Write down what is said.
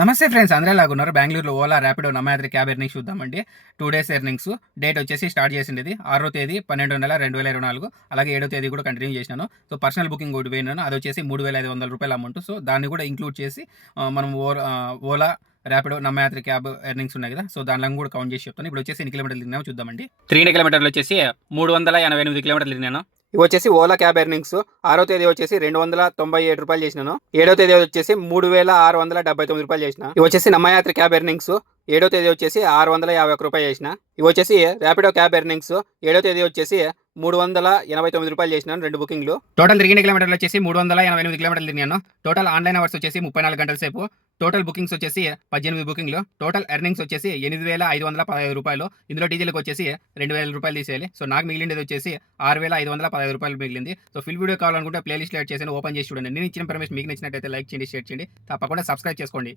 నమస్తే ఫ్రెండ్స్, అందరూ ఎలాగున్నారు? బెంగళూరులో ఓలా, ర్యాపిడో, నమాద్రి క్యాబ్ ఎర్నింగ్స్ చూద్దామండి. 2 డేస్ ఎర్నింగ్స్. డేట్ వచ్చేసి స్టార్ట్ చేసింది 6వ తేదీ 12 నెల 2024. అలాగే 7వ తేదీ కూడా కంటిన్యూ చేసినాను. సో పర్సనల్ బుకింగ్ ఒకటి పోయినాను, అది వచ్చేసి రూ. 3,500 అమౌంట్. సో దాన్ని కూడా ఇంక్లూడ్ చేసి మనం ఓలా, ర్యాపిడో, నమాద్రి క్యాబ్ ఎర్నింగ్స్ ఉన్నాయి కదా, సో దానిలో కూడా కౌంట్ చేసి చెప్తాను. ఇప్పుడు వచ్చేసి ఎన్ని కిలోమీటర్లు తిరిగినామో చూద్దామండి. 3 కిలోమీటర్లు వచ్చేసి 388 కిలోమీటర్లు తిరిగినాను. ఇవి వచ్చేసి ఓలా క్యాబ్ ఎర్నింగ్స్. 6వ తేదీ వచ్చేసి రూ. 297 చేసినాను. 7వ తేదీ వచ్చేసి రూ. 3,679 చేసిన. ఇవి వచ్చేసి నమ్మయాత్రి క్యాబ్ ఎర్నింగ్స్. 7వ తేదీ వచ్చేసి రూ. 651 చేసిన. ఇవి వచ్చేసి ర్యాపిడో క్యాబ్ ఎర్నింగ్స్. 7వ తేదీ వచ్చేసి రూ. 389 చేసినాను, 2 బుకింగ్లు. టోటల్ తిరిగిన కిలోమీటర్లు వచ్చేసి 388 కిలోమీటర్లు తిరిగాను. టోటల్ ఆన్లైన్ అవర్స్ వచ్చేసి 34 గంటల సేపు. టోటల్ బుకింగ్స్ వచ్చేసి 18 బుకింగ్లు. టోటల్ ఎర్నింగ్స్ వచ్చేసి రూ. 8,515. ఇందులో డీజిల్కి వచ్చేసి రూ. 2,000 తీసేయాలి. సో నాకు మిగిలింది వచ్చేసి రూ. 6,515 మిగిలింది. సో ఫుల్ వీడియో కావాలనుకుంటే ప్లేలిస్ట్ యాడ్ చేసి ఓపెన్ చేసి చూడండి. నేను ఇచ్చిన ఇన్ఫర్మేషన్ మీకు నచ్చినట్టయితే లైక్ చేయండి, షేర్ చేయండి, తప్పకుండా సబ్స్క్రైబ్ చేసుకోండి.